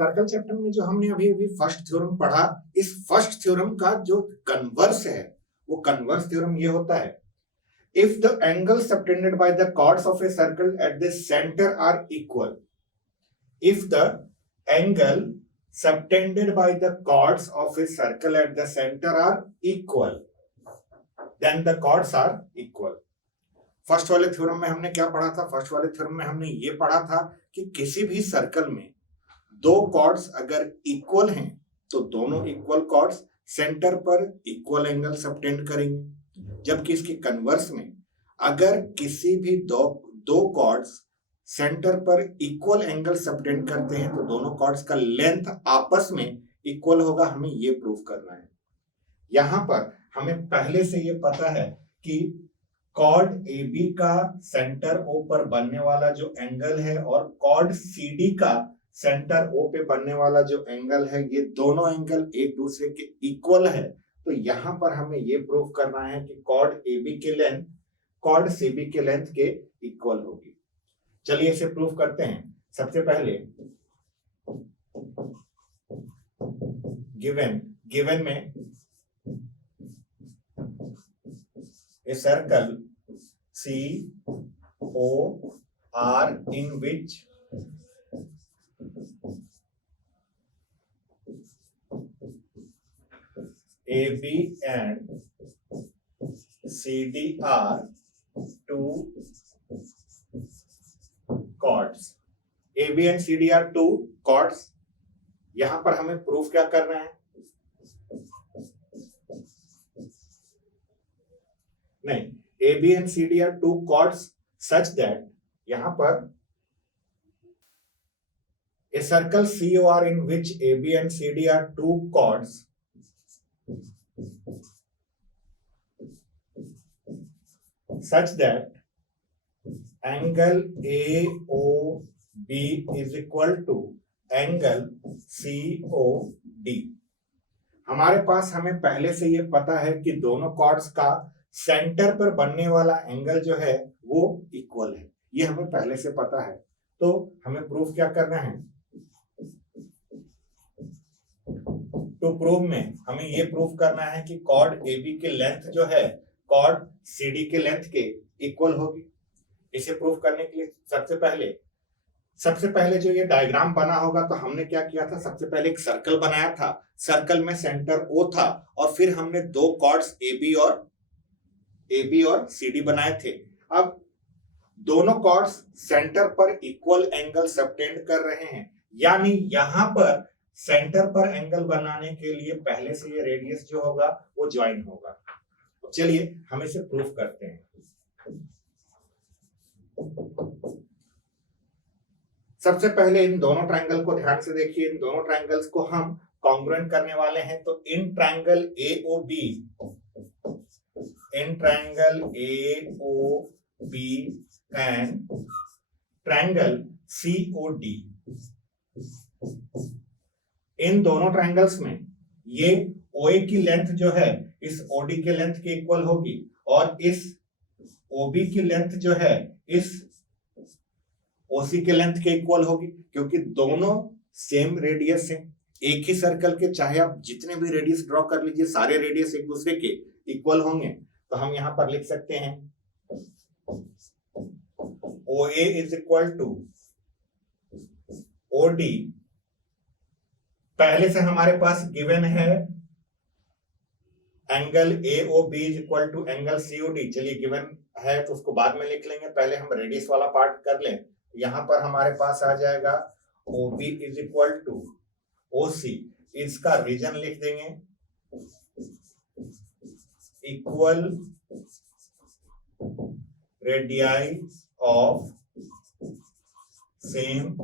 Circle chapter में जो हमने अभी अभी फर्स्ट थ्योरम पढ़ा, इस फर्स्ट थ्योरम का जो कन्वर्स है वो कन्वर्स थ्योरम ये होता है, if the angles subtended by the chords of a circle at the center are equal, if the angle subtended by the chords of a circle at the center are equal, then the chords are equal. First वाले theorem में हमने क्या पढ़ा था? First वाले theorem में हमने ये पढ़ा था कि किसी भी सर्कल में दो कॉर्ड्स अगर इक्वल हैं तो दोनों इक्वल कॉर्ड्स सेंटर पर इक्वल एंगल सबटेंड करेंगे, जबकि इसके कन्वर्स में अगर किसी भी दो कॉर्ड्स सेंटर पर इक्वल एंगल सबटेंड करते हैं तो दोनों कॉर्ड्स का लेंथ आपस में इक्वल होगा। हमें ये प्रूव करना है। यहां पर हमें पहले से ये पता है कि कॉर्ड ए बी का सेंटर ओ पर बनने वाला जो एंगल है और कॉर्ड सी डी का सेंटर ओ पे बनने वाला जो एंगल है, ये दोनों एंगल एक दूसरे के इक्वल है। तो यहां पर हमें ये प्रूव करना है कि कॉर्ड ए बी की लेंथ कॉर्ड सी बी के लेंथ के इक्वल होगी। चलिए इसे प्रूव करते हैं। सबसे पहले गिवन में a circle COR in which AB and CD are two chords. AB and CD are two chords. यहां पर हमें प्रूफ क्या करना है? नहीं, AB and CD are two chords such that यहां पर a circle COR in which AB and CD are two chords such that angle AOB is equal to angle COD। हमारे पास हमें पहले से ये पता है कि दोनों कॉर्ड्स का सेंटर पर बनने वाला एंगल जो है वो इक्वल है, ये हमें पहले से पता है। तो हमें प्रूफ क्या करना है? तो प्रूफ में हमें ये प्रूफ करना है कि कॉर्ड AB की लेंथ जो है कॉर्ड CD के लेंथ के इक्वल होगी। इसे प्रूफ करने के लिए सबसे पहले जो ये डायग्राम बना होगा, तो हमने क्या किया था? सबसे पहले एक सर्कल बनाया था, सर्कल में सेंटर O था और फिर हमने दो कॉर्ड्स AB और CD बनाए थे। अब दोनों कॉर्ड्स सेंटर पर इक्वल एंगल सबटेंड कर रहे हैं, यानी यहां पर सेंटर पर एंगल बनाने के लिए पहले से ये रेडियस जो होगा वो ज्वाइन होगा। चलिए हम इसे प्रूफ करते हैं। सबसे पहले इन दोनों ट्रायंगल को ध्यान से देखिए। इन दोनों ट्रायंगल्स को हम कॉन्ग्रुएंट करने वाले हैं। तो in triangle AOB and triangle COD, इन दोनों ट्रायंगल्स में ये OA की लेंथ जो है इस OD के लेंथ के इक्वल होगी और इस OB की लेंथ जो है इस OC के लेंथ के इक्वल होगी, क्योंकि दोनों सेम रेडियस हैं। एक ही सर्कल के चाहे आप जितने भी रेडियस ड्रॉ कर लीजिए, सारे रेडियस एक दूसरे के इक्वल होंगे। तो हम यहां पर लिख सकते हैं OA is equal to OD। पहले से हमारे पास गिवन है angle AOB is equal to angle COD। चलिए गिवन है तो उसको बाद में लिख लेंगे, पहले हम रेडियस वाला पार्ट कर लें। यहां पर हमारे पास आ जाएगा OB is equal to OC, इसका रीजन लिख देंगे equal radii of same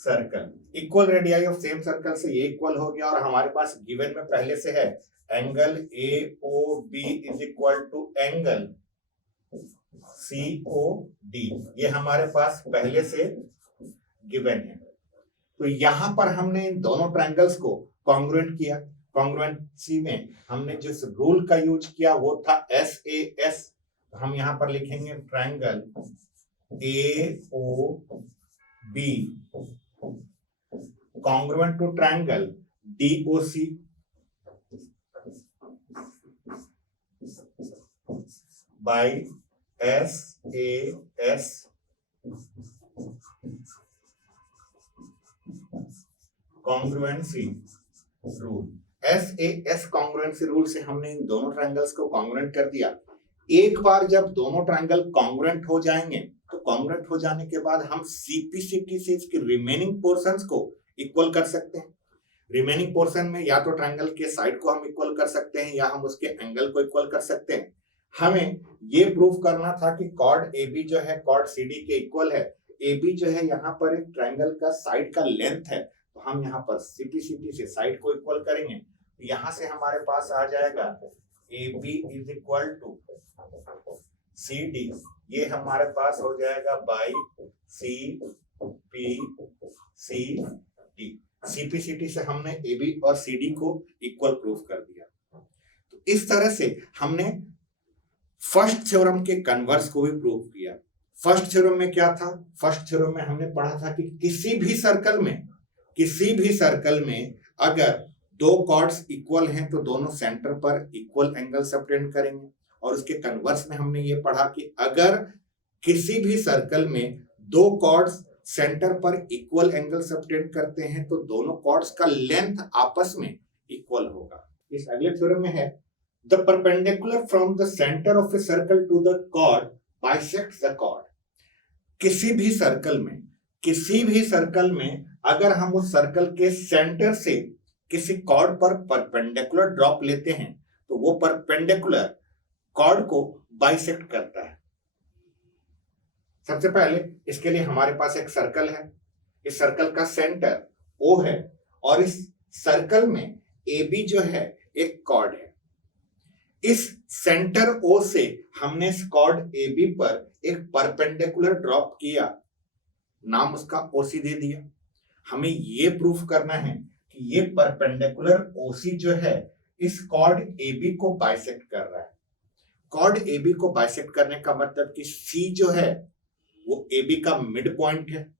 circle. Equal radii of same circle से ये इक्वल हो गया और हमारे पास गिवन में पहले से है angle AOB is equal to angle COD, ये हमारे पास पहले से गिवन है। तो यहां पर हमने इन दोनों ट्रायंगल्स को कॉन्ग्रुएंट किया। कॉन्ग्रुएंसी में हमने जिस रूल का यूज किया वो था SAS। हम यहां पर लिखेंगे triangle AOB congruent to triangle DOC by SAS congruency rule। SAS congruency rule से हमने इन दोनों ट्रायंगल्स को कॉन्ग्रुएंट कर दिया। एक बार जब दोनों ट्रायंगल कॉन्ग्रुएंट हो जाएंगे तो कॉन्ग्रुएंट हो जाने के बाद हम CPCT से इसके रिमेनिंग पोर्शंस को इक्वल कर सकते हैं। रिमेनिंग पोर्शन में या तो ट्रायंगल के साइड को हम इक्वल कर सकते हैं या हम उसके एंगल को इक्वल कर सकते हैं। हमें ये प्रूव करना था कि कॉर्ड AB जो है कॉर्ड CD के इक्वल है। AB जो है यहाँ पर एक ट्रायंगल का साइड का लेंथ है, तो हम यहाँ पर CPCT से साइड को इक्वल करेंगे। तो यहाँ से हमारे पास आ जाएगा AB is equal to CD, ये हमारे पास हो जाएगा बाई CPCT। CPCT से हमने AB और CD को इक्वल प्रूफ कर दिया। तो इस तरह से हमने फर्स्ट थ्योरम के कन्वर्स को भी प्रूव किया। फर्स्ट थ्योरम में क्या था? फर्स्ट थ्योरम में हमने पढ़ा था कि किसी भी सर्कल में अगर दो कॉर्ड्स इक्वल हैं तो दोनों सेंटर पर इक्वल एंगल सबटेंड करेंगे। और उसके कन्वर्स में हमने ये पढ़ा कि अगर किसी भी सर्कल में दो कॉर्ड्स सेंटर पर इक्वल एंगल सबटेंड करते हैं तो दोनों कॉर्ड्स का लेंथ आपस में इक्वल होगा। इस अगले थ्योरम में है the perpendicular from the centre of a circle to the chord bisects the chord. किसी भी सर्कल में अगर हम उस सर्कल के सेंटर से किसी कॉर्ड पर परपेंडिकुलर ड्रॉप लेते हैं तो वो परपेंडिकुलर कॉर्ड को बाइसेक्ट करता है। सबसे पहले इसके लिए हमारे पास एक सर्कल है। इस सर्कल का सेंटर O है और इस सर्कल में AB जो है एक कॉर्ड है। इस सेंटर O से हमने इस कॉर्ड AB पर एक परपेंडिकुलर ड्रॉप किया, नाम उसका OC दे दिया। हमें ये प्रूफ करना है कि ये परपेंडिकुलर OC जो है इस कॉर्ड AB को बाइसेक्ट कर रहा है। कॉर्ड AB को बाइसेक्ट करने का मतलब कि C जो है वो AB का मिड पॉइंट है,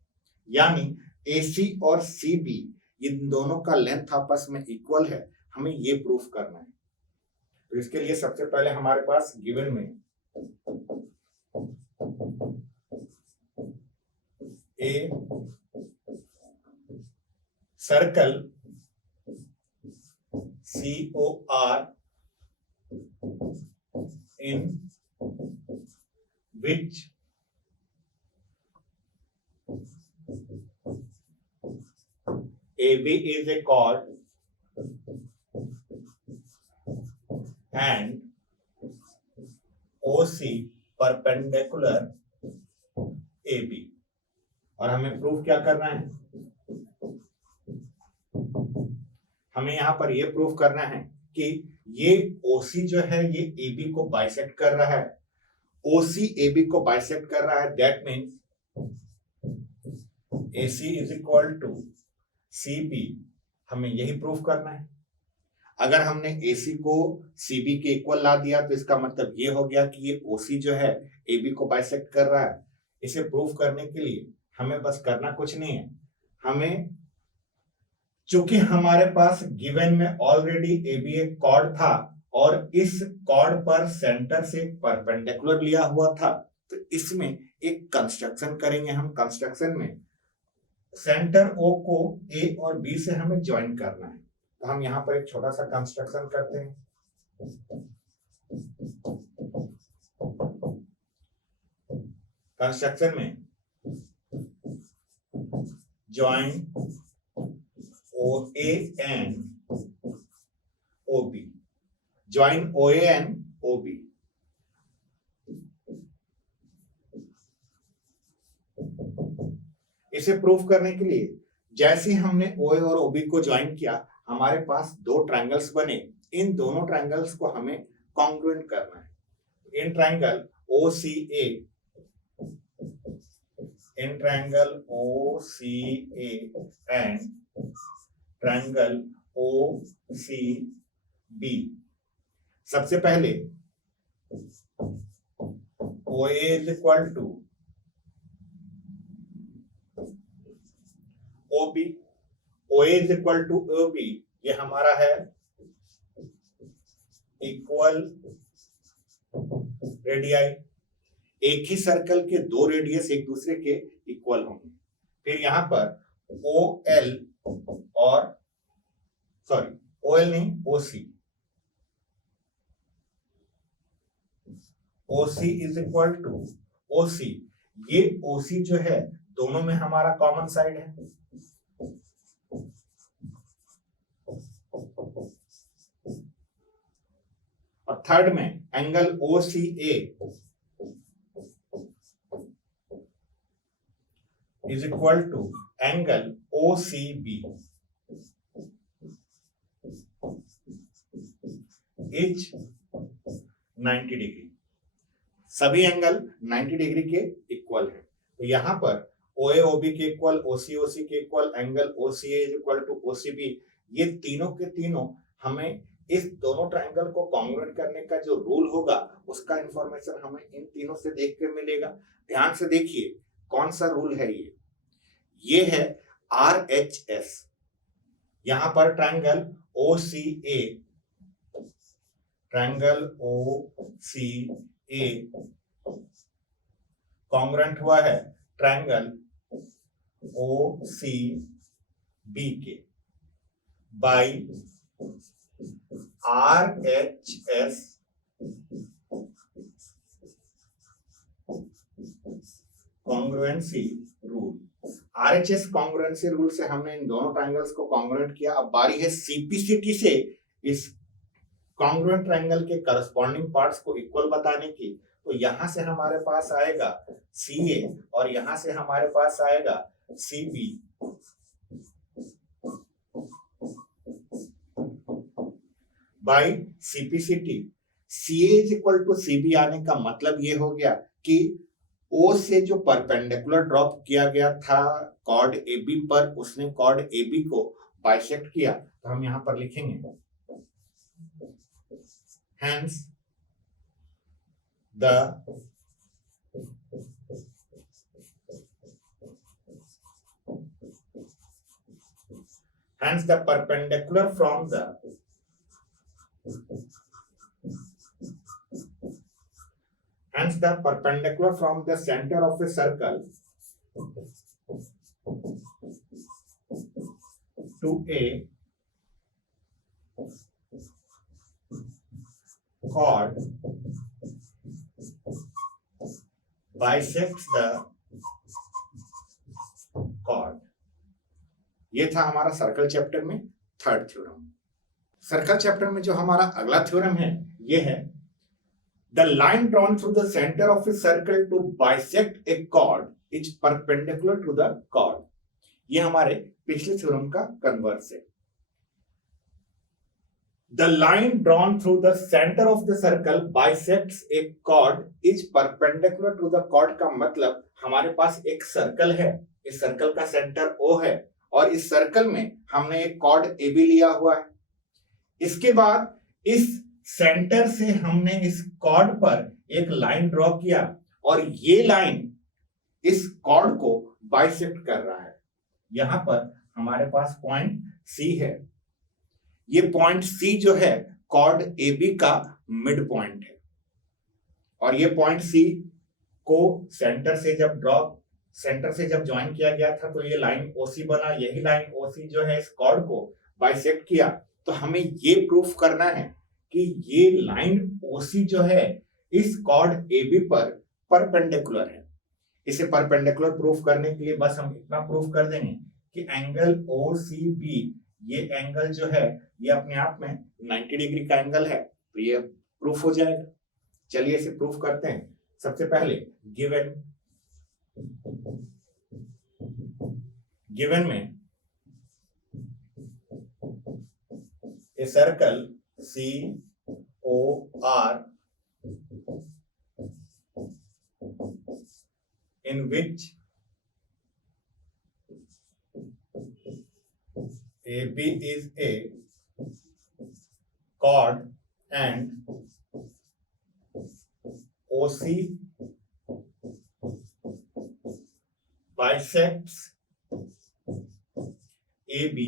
यानी AC और CB इन दोनों का लेंथ आपस में इक्वल है। हमें ये प्रूफ करना है। तो इसके लिए सबसे पहले हमारे पास गिवन में a circle COR in which AB is a chord and OC perpendicular AB। और हमें प्रूफ क्या करना है? हमें यहां पर यह प्रूफ करना है कि ये OC जो है ये AB को बाइसेक्ट कर रहा है। OC AB को बाइसेक्ट कर रहा है, that means AC is equal to CB। हमें यही प्रूफ करना है। अगर हमने AC को CB के इक्वल ला दिया तो इसका मतलब ये हो गया कि ये OC जो है AB को बाइसेक्ट कर रहा है। इसे प्रूफ करने के लिए हमें बस करना कुछ नहीं है। हमें, चूंकि हमारे पास गिवन में ऑलरेडी AB एक कॉर्ड था और इस कॉर्ड पर सेंटर से परपेंडिकुलर लिया हुआ था, तो इसमें एक कंस्ट्रक्शन करेंगे हम। कंस्ट्रक्शन में सेंटर O को A और B से हमें ज्वाइन करना है। तो हम यहाँ पर एक छोटा सा कंस्ट्रक्शन करते हैं। कंस्ट्रक्शन में join OA and OB, join OA and OB। इसे प्रूफ करने के लिए जैसे हमने OA और OB को ज्वाइन किया, हमारे पास दो ट्रायंगल्स बने। इन दोनों ट्रायंगल्स को हमें कॉन्ग्रुएंट करना है। In triangle OCA and triangle OCB। सबसे पहले OA is equal to OB, OA is equal to OB, ये हमारा है इक्वल रेडियाई। एक ही सर्कल के दो रेडियस एक दूसरे के इक्वल होंगे। फिर यहां पर OL और सॉरी OL नहीं OC, OC is equal to OC, ये OC जो है दोनों में हमारा कॉमन साइड है। और थर्ड में angle OCA is equal to angle OCB is 90 degree. सभी एंगल 90 डिग्री के इक्वल है। तो यहां पर OA OB के इक्वल, OC OC के equal, angle OCA is equal to OCB, ये तीनों के तीनों हमें इस दोनों ट्रायंगल को कॉन्ग्रुएंट करने का जो रूल होगा उसका इंफॉर्मेशन हमें इन तीनों से देख के मिलेगा। ध्यान से देखिए कौन सा रूल है ये है RHS। यहां पर ट्रायंगल OCA कॉन्ग्रुएंट हुआ है ट्रायंगल OCB के by RHS congruency rule. RHS congruency rule से हमने इन दोनों ट्रायंगल्स को कॉन्ग्रुएंट किया। अब बारी है CPCT से इस कॉन्ग्रुएंट ट्रायंगल के करस्पॉन्डिंग पार्ट्स को इक्वल बताने की। तो यहां से हमारे पास आएगा CA और यहां से हमारे पास आएगा CB। By CPCT CA is equal to CB आने का मतलब ये हो गया कि O से जो परपेंडिकुलर ड्रॉप किया गया था कॉर्ड AB पर, उसने कॉर्ड AB को बाइसेक्ट किया। तो हम यहां पर लिखेंगे hence the perpendicular from the center of a circle to a chord bisects the chord। ये था हमारा सर्कल चैप्टर में थर्ड थ्योरम। सर्कल चैप्टर में जो हमारा अगला थ्योरम है ये है the line drawn through the centre of a circle to bisect a chord is perpendicular to the chord. ये हमारे पिछले थ्योरम का कन्वर्स है। The line drawn through the center of the circle bisects a chord is perpendicular to the chord का मतलब हमारे पास एक circle है, इस सर्कल का सेंटर O है और इस सर्कल में हमने एक कॉर्ड AB लिया हुआ है। इसके बाद इस सेंटर से हमने इस कॉर्ड पर एक लाइन ड्रॉ किया और ये लाइन इस कॉर्ड को बाइसेक्ट कर रहा है। यहां पर हमारे पास पॉइंट C है। ये पॉइंट C जो है कॉर्ड AB का मिड पॉइंट है और ये पॉइंट C को सेंटर से जब ज्वाइन किया गया था तो ये लाइन OC बना। यही लाइन OC जो है इस कॉर्ड को बाइसेक्ट किया। तो हमें ये प्रूफ करना है कि ये लाइन OC जो है इस कॉर्ड AB पर परपेंडिकुलर है। इसे परपेंडिकुलर प्रूफ करने के लिए बस हम इतना प्रूफ कर देंगे कि एंगल OCB, ये एंगल जो है ये अपने आप में 90 डिग्री का एंगल है। तो ये प्रूफ हो जाएगा। चलिए इसे प्रूफ करते हैं। सबसे पहले गिवन में a circle COR in which AB is a chord and OC bisects AB,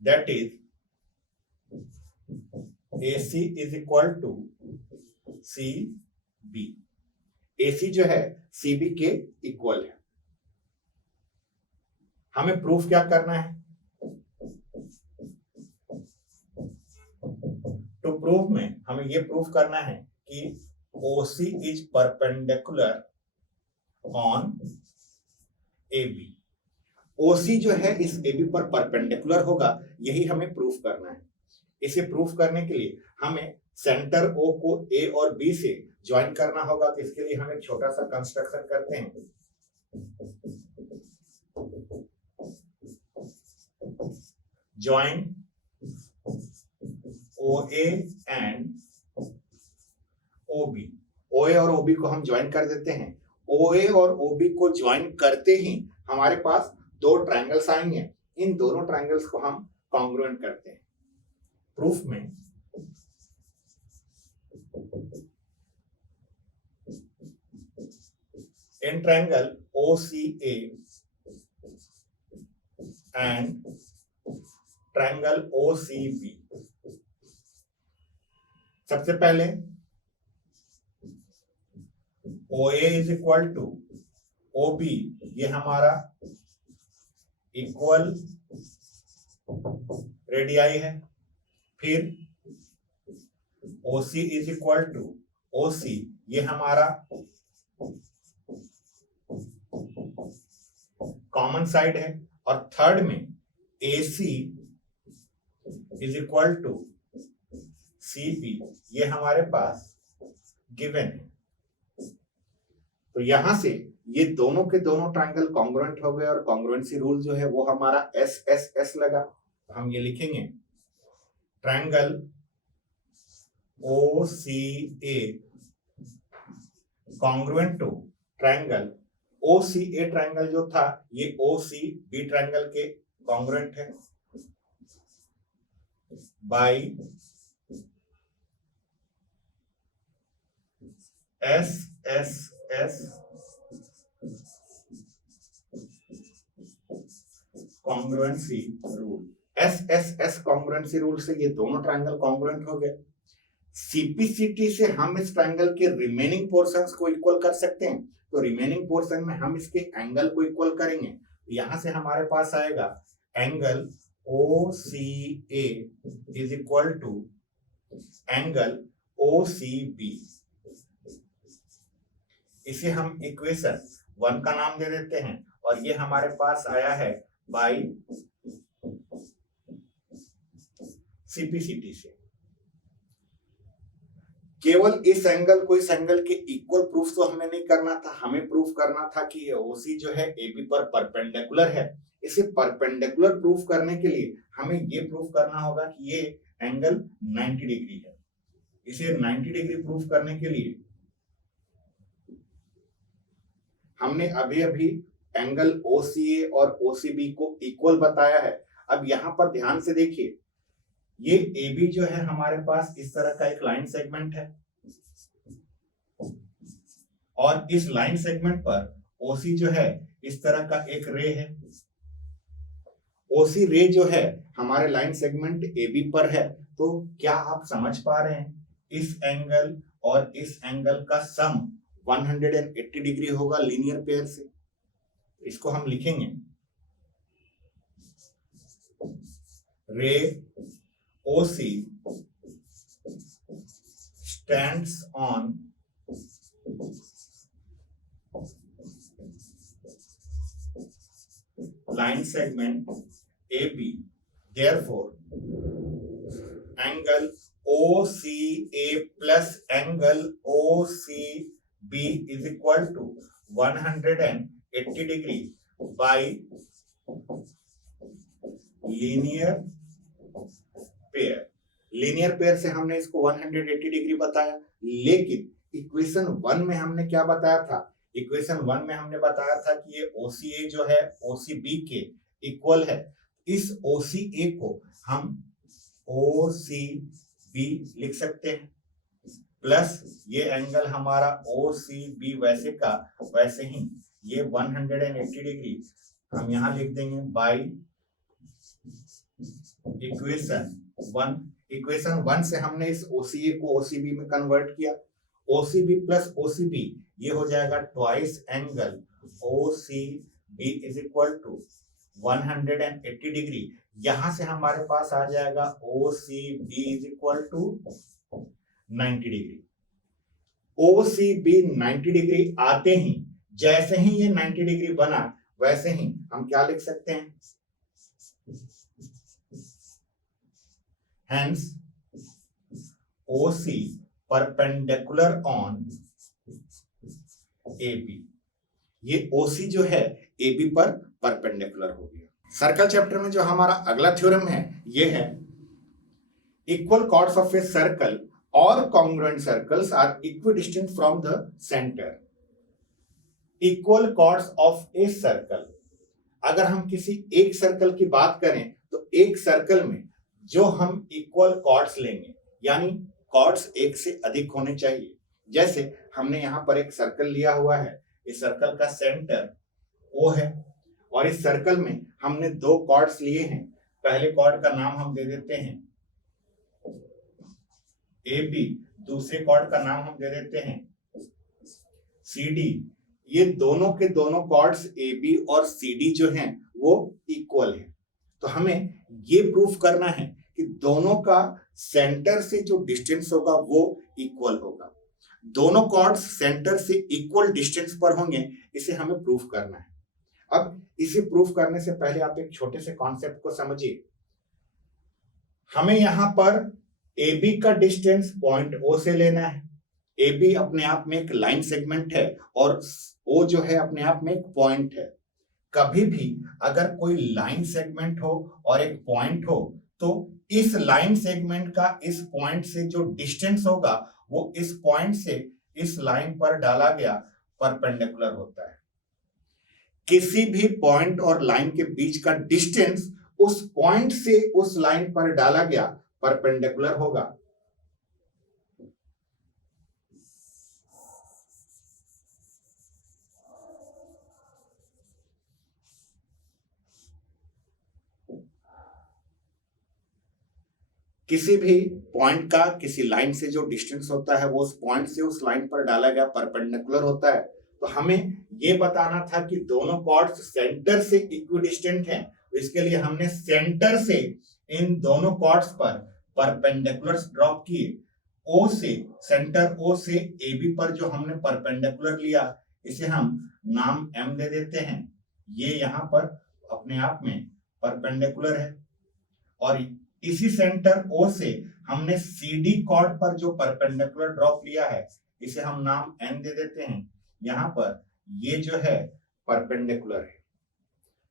that is AC is equal to CB। AC जो है CB के इक्वल है। हमें प्रूफ क्या करना है? तो प्रूफ में हमें ये प्रूफ करना है कि OC is perpendicular on AB। OC जो है इस AB पर परपेंडिकुलर होगा, यही हमें प्रूफ करना है। इसे प्रूफ करने के लिए हमें सेंटर O को A और B से ज्वाइन करना होगा। तो इसके लिए हम एक छोटा सा कंस्ट्रक्शन करते हैं। Join OA and OB। OA और OB को हम ज्वाइन कर देते हैं। OA और OB को ज्वाइन करते ही हमारे पास दो ट्रायंगल्स आएंगे। इन दोनों ट्रायंगल्स को हम कॉन्ग्रुएंट करते हैं। प्रूफ में in triangle OCA and triangle OCB, सबसे पहले OA is equal to OB, ये हमारा इक्वल रेडियाई है। फिर OC is equal to OC, ये हमारा कॉमन साइड है। और थर्ड में AC is equal to CB, ये हमारे पास गिवन है। तो यहां से ये दोनों के दोनों ट्रायंगल कॉन्ग्रुएंट हो गए और कॉन्ग्रुएंसी रूल जो है वो हमारा SSS लगा। हम ये लिखेंगे triangle OCA congruent to triangle OCA। Triangle जो था ये OCB ट्रायंगल के कॉन्ग्रुएंट है by SSS congruency rule. SSS congruency rule से ये दोनों ट्रायंगल कॉन्ग्रुएंट हो गए। CPCT से हम इस ट्रायंगल के रिमेनिंग पोर्शंस को इक्वल कर सकते हैं। तो रिमेनिंग पोर्शन में हम इसके एंगल को इक्वल करेंगे। यहां से हमारे पास आएगा angle OCA is equal to angle OCB। इसे हम इक्वेशन 1 का नाम दे देते हैं और ये हमारे पास आया है बाय CPCT से। केवल इस एंगल को इस एंगल के इक्वल प्रूफ तो हमें नहीं करना था, हमें प्रूफ करना था कि ये OC जो है AB पर परपेंडिकुलर है। इसे परपेंडिकुलर प्रूफ करने के लिए हमें ये प्रूफ करना होगा कि ये एंगल 90 डिग्री है। इसे 90 डिग्री प्रूफ करने के लिए हमने अभी एंगल OCA और OCB को इक्वल बताया है। अब यहां पर ध्यान से देखिए, ये AB जो है हमारे पास इस तरह का एक लाइन सेगमेंट है और इस लाइन सेगमेंट पर OC जो है इस तरह का एक रे है। OC रे जो है हमारे लाइन सेगमेंट AB पर है। तो क्या आप समझ पा रहे हैं, इस एंगल और इस एंगल का सम 180 डिग्री होगा लीनियर पेयर से। इसको हम लिखेंगे रे OC stands on line segment AB, therefore angle OCA plus angle OCB is equal to 180 degree by linear pair. Linear pair से हमने इसको 180 डिग्री बताया, लेकिन इक्वेशन 1 में हमने क्या बताया था? इक्वेशन 1 में हमने बताया था कि ये OCA जो है OCB के इक्वल है। इस OCA को हम OCB लिख सकते हैं प्लस ये एंगल हमारा OCB वैसे का वैसे ही ये 180 डिग्री हम यहां लिख देंगे बाय इक्वेशन वन से हमने इस OCA को OCB में कन्वर्ट किया। OCB प्लस OCB ये हो जाएगा twice angle OCB is equal to 180 degree. यहां से हमारे पास आ जाएगा OCB is equal to 90 degree. OCB 90 degree आते ही, जैसे ही ये 90 डिग्री बना, वैसे ही हम क्या लिख सकते हैं, hence OC perpendicular on AB। ये OC जो है AB पर परपेंडिकुलर हो गया। सर्कल चैप्टर में जो हमारा अगला थ्योरम है ये है equal chords of a circle और congruent circles are equidistant from the centre. Equal chords of a circle, अगर हम किसी एक सर्कल की बात करें तो एक सर्कल में जो हम इक्वल कॉर्ड्स लेंगे, यानी कॉर्ड्स एक से अधिक होने चाहिए। जैसे हमने यहां पर एक सर्कल लिया हुआ है, इस सर्कल का सेंटर O है और इस सर्कल में हमने दो कॉर्ड्स लिए हैं। पहले कॉर्ड का नाम हम दे देते हैं AB, दूसरे कॉर्ड का नाम हम दे देते हैं CD। ये दोनों के दोनों कॉर्ड्स AB और CD जो हैं वो इक्वल हैं। तो हमें ये प्रूफ करना है कि दोनों का सेंटर से जो डिस्टेंस होगा वो इक्वल होगा। दोनों कॉर्ड्स सेंटर से इक्वल डिस्टेंस पर होंगे, इसे हमें प्रूफ करना है। अब इसे प्रूफ करने से पहले आप एक छोटे से कॉन्सेप्ट को समझिए। हमें यहां पर AB का डिस्टेंस पॉइंट O से लेना है। AB अपने आप में एक लाइन सेगमेंट है और O जो है अपने आप में एक पॉइंट है। कभी भी अगर कोई लाइन सेगमेंट हो और एक पॉइंट हो तो इस लाइन सेगमेंट का इस पॉइंट से जो डिस्टेंस होगा वो इस पॉइंट से इस लाइन पर डाला गया परपेंडिकुलर होता है। किसी भी पॉइंट और लाइन के बीच का डिस्टेंस उस पॉइंट से उस लाइन पर डाला गया परपेंडिकुलर होगा। किसी भी पॉइंट का किसी लाइन से जो डिस्टेंस होता है वो उस पॉइंट से उस लाइन पर डाला गया परपेंडिकुलर होता है। तो हमें ये बताना था कि दोनों कॉर्ड्स सेंटर से इक्विडिस्टेंट हैं। तो इसके लिए हमने सेंटर से इन दोनों कॉर्ड्स पर परपेंडिकुलर्स ड्रॉप किए। O से, सेंटर O से AB पर जो हमने परपेंडिकुलर लिया, इसे हम नाम M दे देते हैं। ये यहाँ पर अपने आप में परपेंडिकुलर है। और इसी सेंटर O से हमने CD कॉर्ड पर जो परपेंडिकुलर ड्रॉप लिया है, इसे हम नाम N दे देते हैं। यहाँ पर ये जो है परपेंडिकुलर है।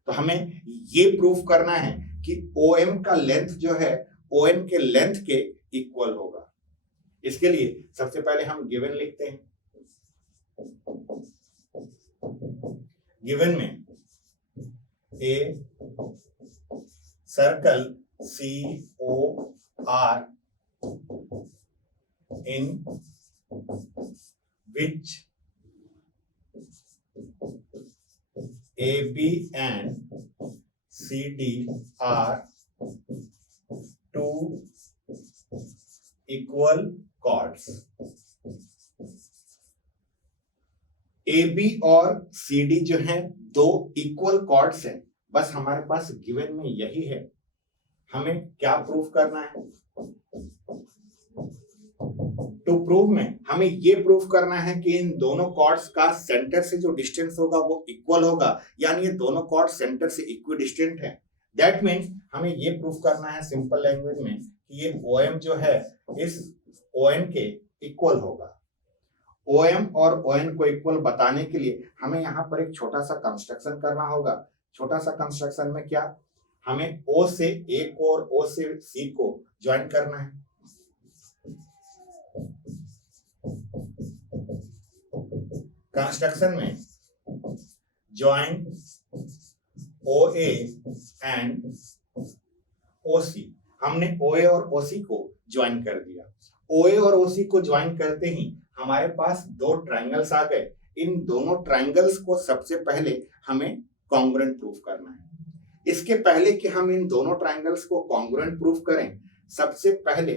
तो हमें ये प्रूफ करना है कि OM का लेंथ जो है ON के लेंथ के इक्वल होगा। इसके लिए सबसे पहले हम गिवन लिखते हैं। गिवन में a circle COR in which AB and CD are two equal chords। AB और CD जो हैं दो इक्वल कॉर्ड्स हैं। बस हमारे पास गिवन में यही है। हमें क्या प्रूफ करना है? टू प्रूव में हमें ये प्रूफ करना है कि इन दोनों कॉर्ड्स का सेंटर से जो डिस्टेंस होगा वो इक्वल होगा, यानी ये दोनों कॉर्ड्स सेंटर से इक्विडिस्टेंट हैं। दैट मीन्स हमें ये प्रूफ करना है सिंपल लैंग्वेज में कि ये OM जो है इस ON के इक्वल होगा। OM और ON को इक्वल बताने के लिए हमें यहाँ पर एक छोटा सा कंस्ट्रक्शन करना होगा। छोटा सा कंस्ट्रक्शन में क्या, हमें O से A को और O से C को ज्वाइन करना है। कंस्ट्रक्शन में ज्वाइन OA एंड OC, हमने OA और OC को ज्वाइन कर दिया। OA और OC को ज्वाइन करते ही हमारे पास दो ट्रायंगल्स आ गए। इन दोनों ट्रायंगल्स को सबसे पहले हमें कॉन्ग्रुएंट प्रूफ करना है। इसके पहले कि हम इन दोनों ट्रायंगल्स को कॉन्ग्रुएंट प्रूफ करें, सबसे पहले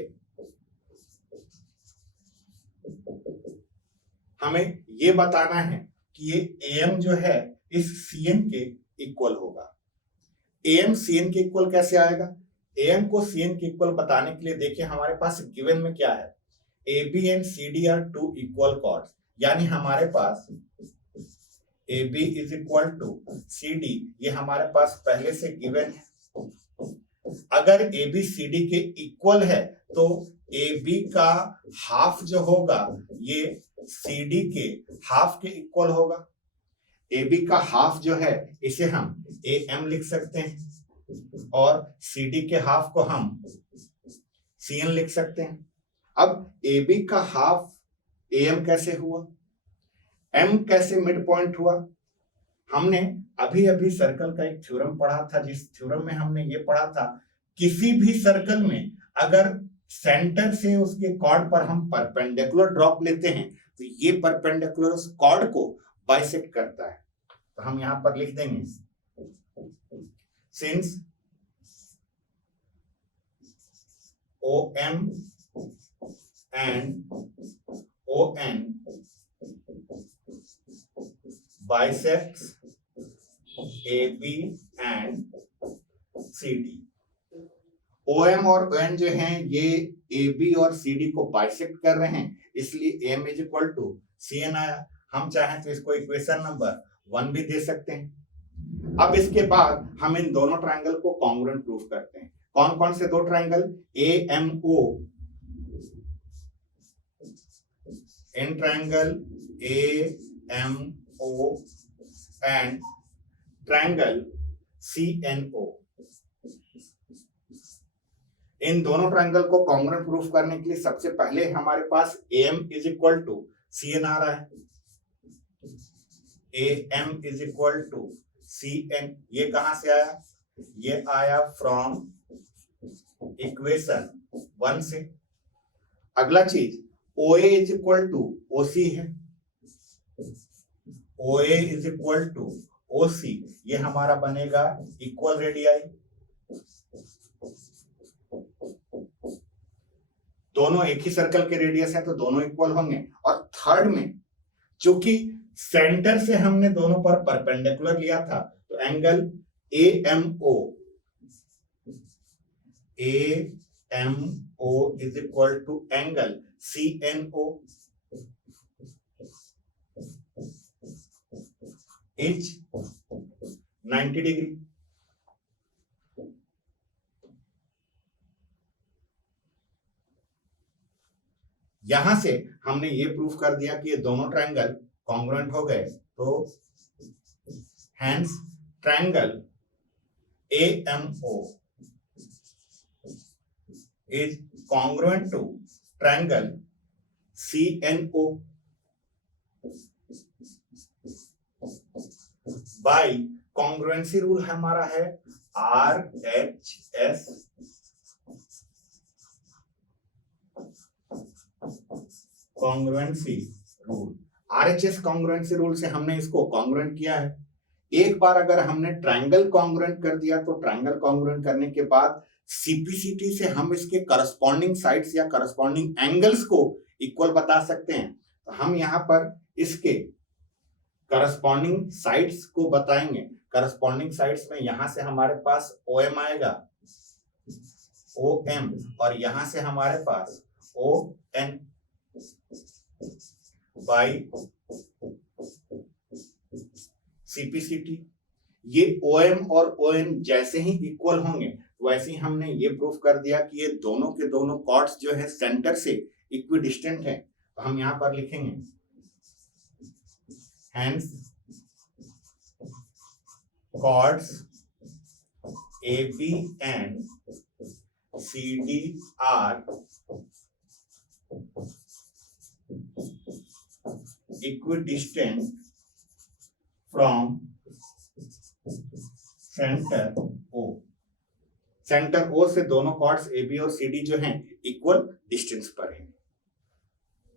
हमें ये बताना है कि ये AM जो है इस CN के इक्वल होगा। AM CN के इक्वल कैसे आएगा? AM को CN के इक्वल बताने के लिए देखिए हमारे पास गिवन में क्या है, AB and CD are two equal chords, यानी हमारे पास AB is equal to CD, ये हमारे पास पहले से गिवन है। अगर AB CD के इक्वल है तो AB का हाफ जो होगा ये CD के हाफ के इक्वल होगा। AB का हाफ जो है इसे हम AM लिख सकते हैं और CD के हाफ को हम CN लिख सकते हैं। अब AB का हाफ AM कैसे हुआ, M कैसे मिड पॉइंट हुआ? हमने अभी अभी सर्कल का एक थ्योरम पढ़ा था, जिस थ्योरम में हमने ये पढ़ा था किसी भी सर्कल में अगर सेंटर से उसके कॉर्ड पर हम परपेंडिकुलर ड्रॉप लेते हैं तो ये परपेंडिकुलर उस कॉर्ड को बाइसेक्ट करता है। तो हम यहां पर लिख देंगे since OM and ON bisects AB and CD। OM और ON जो हैं ये AB और CD को बाइसेक्ट कर रहे हैं, इसलिए AM is equal to CN आया। हम चाहें तो इसको इक्वेशन नंबर 1 भी दे सकते हैं। अब इसके बाद हम इन दोनों ट्रायंगल को कॉन्ग्रुएंट प्रूफ करते हैं। कौन कौन से दो triangle? AMO, in triangle AMO and triangle CNO। इन दोनों ट्रायंगल को कॉन्ग्रुएंट प्रूफ करने के लिए सबसे पहले हमारे पास AM is equal to CN आ रहा है। AM is equal to CN, ये कहां से आया? ये आया फ्रॉम इक्वेशन 1 से। अगला चीज OA is equal to OC है। OA is equal to OC, ये हमारा बनेगा इक्वल रेडियाई। दोनों एक ही सर्कल के रेडियस है तो दोनों इक्वल होंगे। और थर्ड में चूंकि सेंटर से हमने दोनों पर परपेंडिकुलर लिया था तो angle AMO is equal to angle CNO is 90 degree. यहां से हमने ये प्रूफ कर दिया कि ये दोनों ट्रायंगल कॉन्ग्रुएंट हो गए, तो hence triangle AMO is congruent to triangle CNO by congruency rule हमारा है RHS congruency rule। RHS congruency rule से हमने इसको कॉन्ग्रुएंट किया है। एक बार अगर हमने ट्रायंगल कॉन्ग्रुएंट कर दिया तो ट्रायंगल कॉन्ग्रुएंट करने के बाद CPCT से हम इसके करस्पॉन्डिंग साइड्स या करस्पॉन्डिंग एंगल्स को इक्वल बता सकते हैं। तो हम यहाँ पर इसके करस्पॉन्डिंग साइड्स को बताएंगे। करस्पॉन्डिंग साइड्स में यहां से हमारे पास OM आएगा, OM, और यहां से हमारे पास ON बाई CPCT। ये OM और ON जैसे ही इक्वल होंगे वैसे ही हमने ये प्रूफ कर दिया कि ये दोनों के दोनों कॉर्ड्स जो है सेंटर से इक्विडिस्टेंट है। तो हम यहां पर लिखेंगे hence chords AB and CD are equidistant from centre O। Centre O से दोनों कॉर्ड्स AB और CD जो हैं इक्वल डिस्टेंस पर